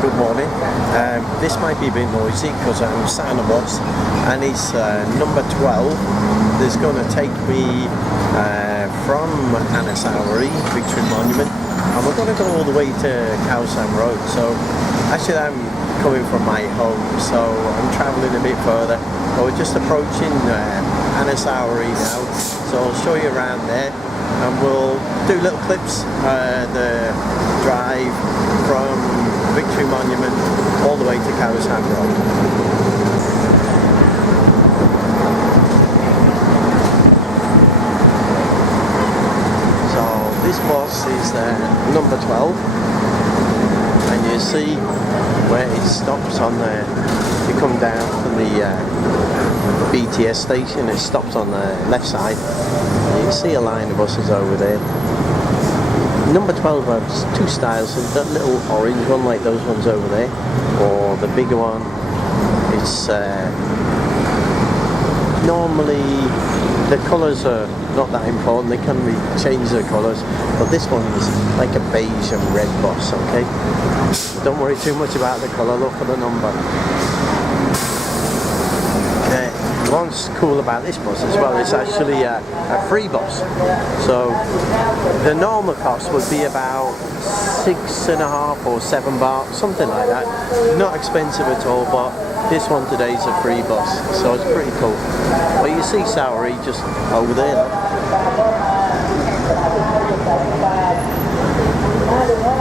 Good morning. This might be a bit noisy because I'm sat on a bus and it's number 12 that's going to take me from Anasauri, Victory Monument, and we're going to go all the way to Khaosan Road. So actually I'm coming from my home, so I'm travelling a bit further. But we're just approaching Anasauri now, so I'll show you around there and we'll do little clips, the drive from Victory Monument all the way to Khaosan Road. So this bus is number 12, and you see where it stops on there. You come down from the BTS station, it stops on the left side. You can see a line of buses over there. Number 12 has two styles, that little orange one like those ones over there, or the bigger one. It's normally the colours are not that important, they can change their colours, but this one is like a beige and red bus, okay? Don't worry too much about the colour, look for the number. What's cool about this bus as well, it's actually a free bus. So the normal cost would be about 6.5 or 7 baht, something like that. Not expensive at all, but this one today is a free bus, so it's pretty cool. Well, you see Sauri just over there.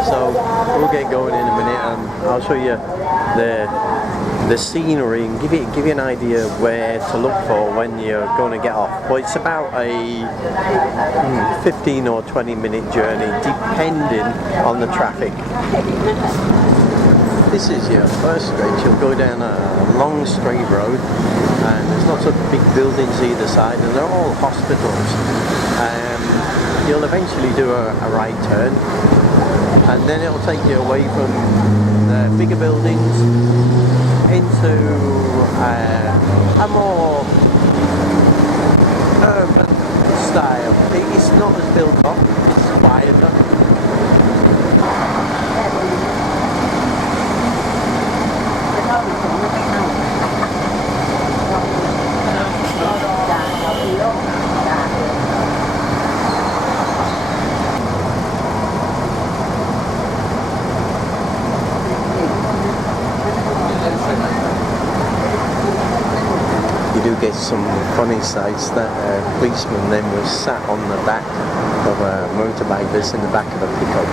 So we'll get going in a minute and I'll show you the scenery and give you an idea where to look for when you're going to get off. Well, it's about a 15 or 20 minute journey depending on the traffic. This is your first stretch. You'll go down a long straight road and there's lots of big buildings either side and they're all hospitals. You'll eventually do a right turn and then it'll take you away from the bigger buildings into a more urban style. It's not as built up, it's quieter. You do get some funny sights. That policeman then was sat on the back of a motorbike that's in the back of a pickup.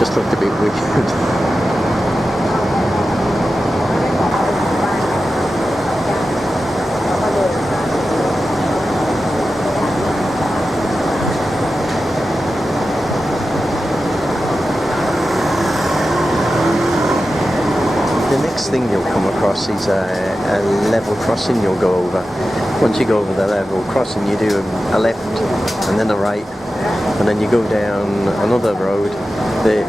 Just looked a bit weird. Thing you'll come across is a level crossing you'll go over. Once you go over the level crossing you do a left and then a right and then you go down another road that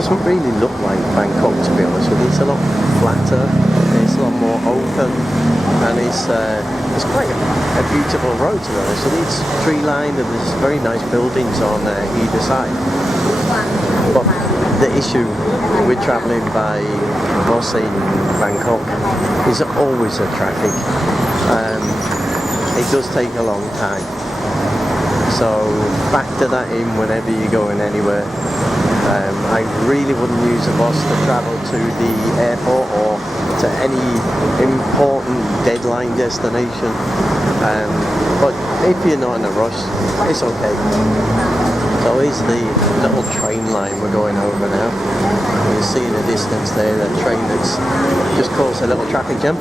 doesn't really look like Bangkok, to be honest with you. It's a lot flatter, it's a lot more open and it's quite a beautiful road, to be honest with you. It's tree lined and there's very nice buildings on either side. But the issue with travelling by bus in Bangkok is always the traffic. It does take a long time. So factor that in whenever you're going anywhere. I really wouldn't use a bus to travel to the airport or to any important deadline destination. But if you're not in a rush, it's okay. So here's the little train line we're going over now. You see in the distance there the train that's just caused a little traffic jam.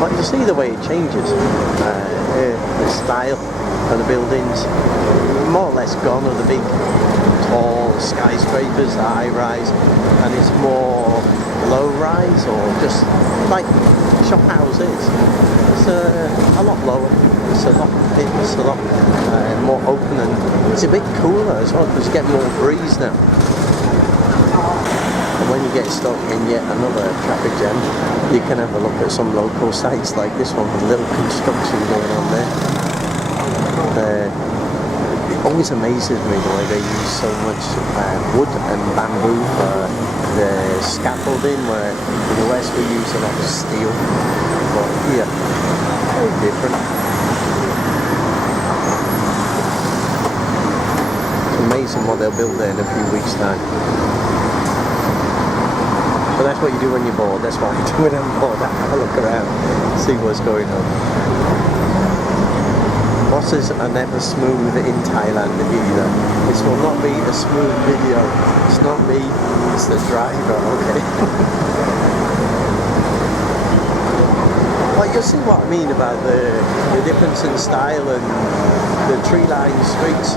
But you see the way it changes. The style of the buildings, more or less gone are the big tall skyscrapers, the high rise, and it's more low rise or just like shop houses. It's a lot lower. It's a lot more open and it's a bit cooler as well because you get more breeze now. And when you get stuck in yet another traffic jam, you can have a look at some local sites like this one with a little construction going on there. always amazes me the way they use so much wood and bamboo for the scaffolding, where in the West we use a lot of steel, but here, very different. It's amazing what they'll build there in a few weeks' time. But that's what you do when you're bored. That's what I do when I'm bored. I have a look around, see what's going on. Bosses are never smooth in Thailand either. This will not be a smooth video. It's not me, it's the driver, okay? Well, you'll see what I mean about the difference in style and the tree-lined streets.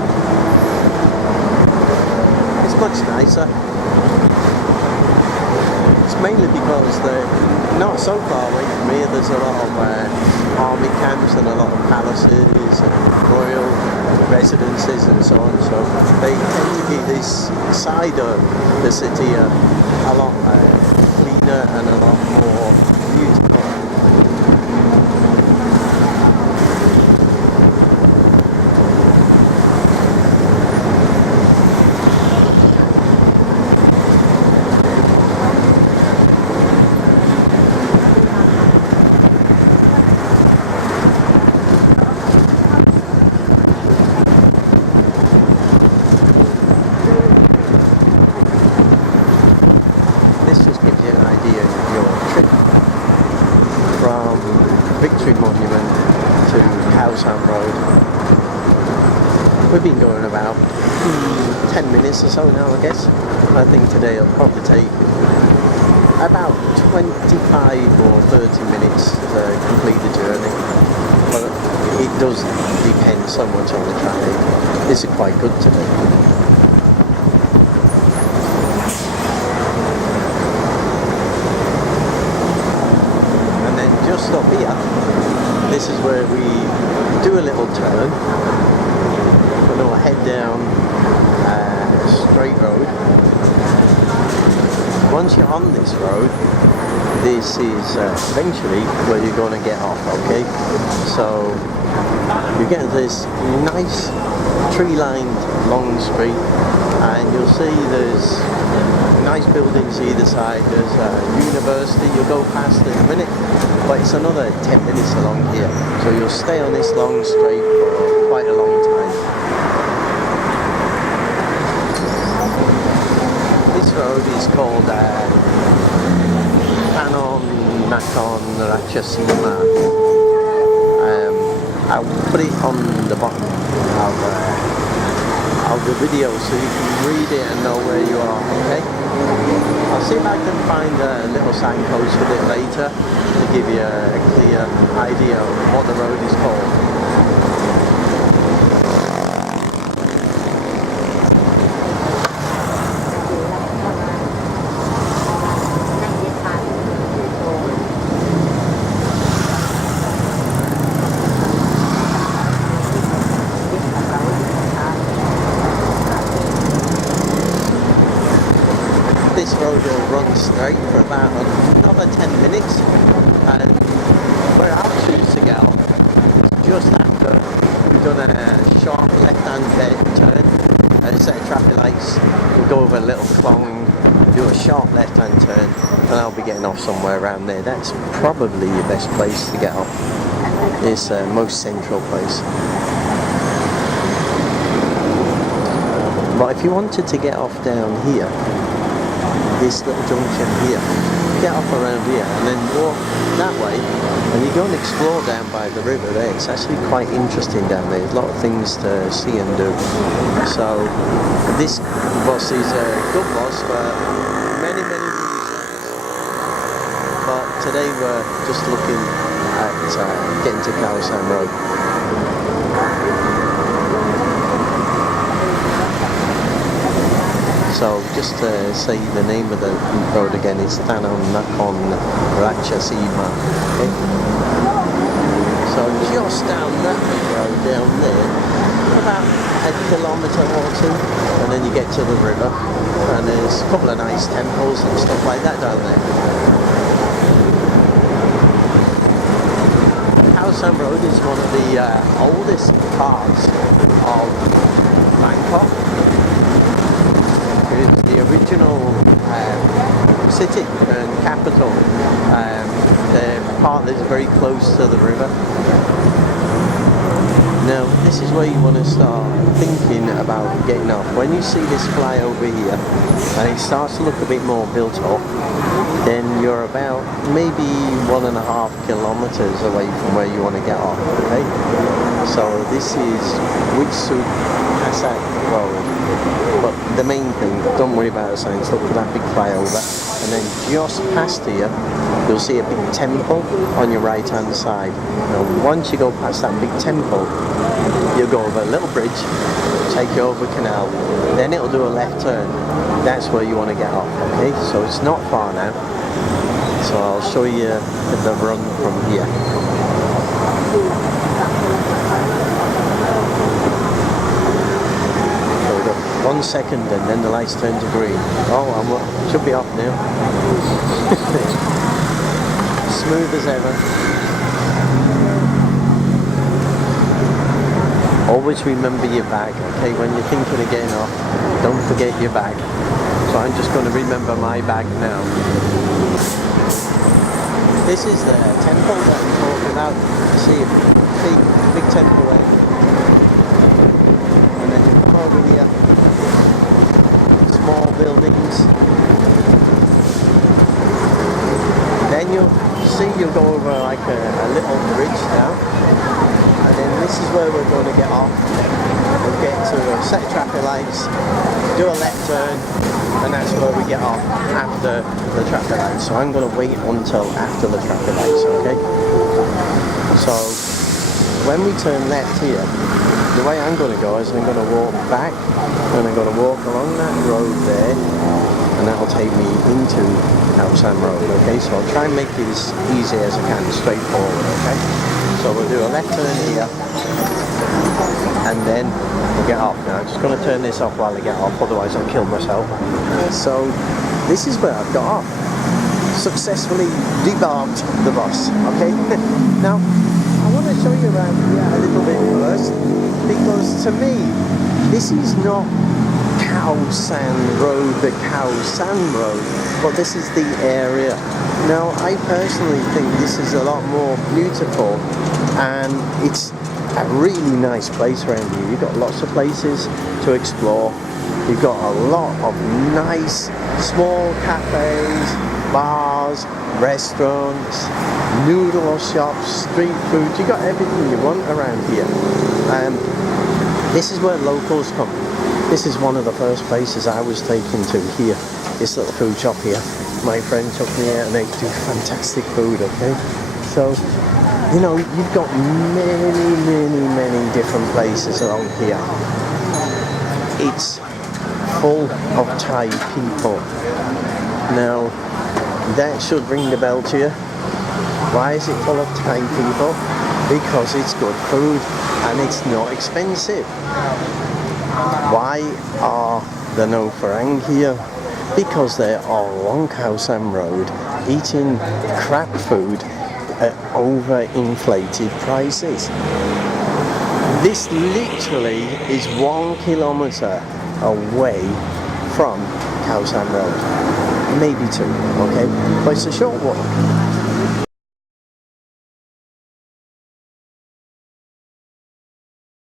It's much nicer. It's mainly because they're not so far away from here. There's a lot of army camps and a lot of palaces and royal residences and so on. So they tend to keep this side of the city a lot cleaner and a lot more beautiful. Monument to Khaosan Road. We've been going about 10 minutes or so now, I guess. I think today it'll probably take about 25 or 30 minutes to complete the journey. But it does depend so much on the traffic. This is quite good today. Just up here, this is where we do a little turn, and we'll head down a straight road. Once you're on this road, this is eventually where you're going to get off, okay? So you get this nice tree-lined long street, and you'll see there's nice buildings either side. There's a university you'll go past in a minute, but it's another 10 minutes along here, so you'll stay on this long straight for quite a long time. This road is called Rachasima. I'll put it on the bottom of the video so you can read it and know where you are, okay? I'll see if I can find a little signpost with it later to give you a clear idea of what the road is called. This road will run straight for about another 10 minutes, and where I'll choose to go is just after we've done a sharp left-hand turn and a set of traffic lights. We'll go over a little clong, do a sharp left-hand turn, and I'll be getting off somewhere around there. That's probably the best place to get off. It's the most central place. But if you wanted to get off down here, this little junction here, get off around here and then walk that way, and you go and explore down by the river there. It's actually quite interesting down there. There's a lot of things to see and do. So this bus is a good bus for many reasons, but today we're just looking at getting to Khaosan Road. So just to say the name of the road again, is Thanon Nakon Ratchasima. Okay? So just down that road down there, about a kilometre or two, and then you get to the river, and there's a couple of nice temples and stuff like that down there. Khaosan Road is one of the oldest parts of Bangkok. It's the original city and capital. The part that's very close to the river. Now, this is where you want to start thinking about getting off. When you see this flyover here, and it starts to look a bit more built up, then you're about maybe 1.5 kilometers away from where you want to get off, okay? So this is Khaosan Road. But the main thing, don't worry about the signs, look for that big flyover. And then just past here, you'll see a big temple on your right hand side. Now once you go past that big temple, you'll go over a little bridge, take you over a canal, then it'll do a left turn. That's where you want to get off, okay? So it's not far now. So I'll show you the run from here. So we've got 1 second and then the lights turn to green. Oh, should be off now. Smooth as ever. Always remember your bag, okay? When you're thinking of getting off, don't forget your bag. So I'm just going to remember my bag now. This is the temple that I'm talking about. See big temple there. And then you come over here, small buildings. Then you'll go over like a little bridge now. And then this is where we're going to get off. We'll get to a set of traffic lights, do a left turn, and that's where we get off after the traffic lights. So I'm going to wait until after the traffic lights, okay? So when we turn left here, the way I'm going to go is I'm going to walk back, and I'm going to walk along that road there, and that'll take me into Khaosan Road, okay? So I'll try and make it as easy as I can, straightforward, okay? So we'll do a left turn here, and then we'll get off. Now I'm just going to turn this off while I get off, otherwise I'll kill myself. So this is where I've got off. Successfully debarked the bus, okay? Now I want to show you around here a little bit first, because to me this is not Khaosan Road, the Khaosan Road, but this is the area. Now I personally think this is a lot more beautiful, and it's a really nice place around here. You've got lots of places to explore. You've got a lot of nice small cafes, bars, restaurants, noodle shops, street food. You've got everything you want around here. This is where locals come. This is one of the first places I was taken to here. This little food shop here. My friend took me out and they do fantastic food, okay? So, you know, you've got many different places along here. It's full of Thai people. Now, that should ring the bell to you. Why is it full of Thai people? Because it's good food and it's not expensive. Why are there no Farang here? Because they're all along Khaosan Road eating crap food at overinflated prices. This literally is 1 kilometer away from Khaosan Road. Maybe 2, okay? But it's a short walk.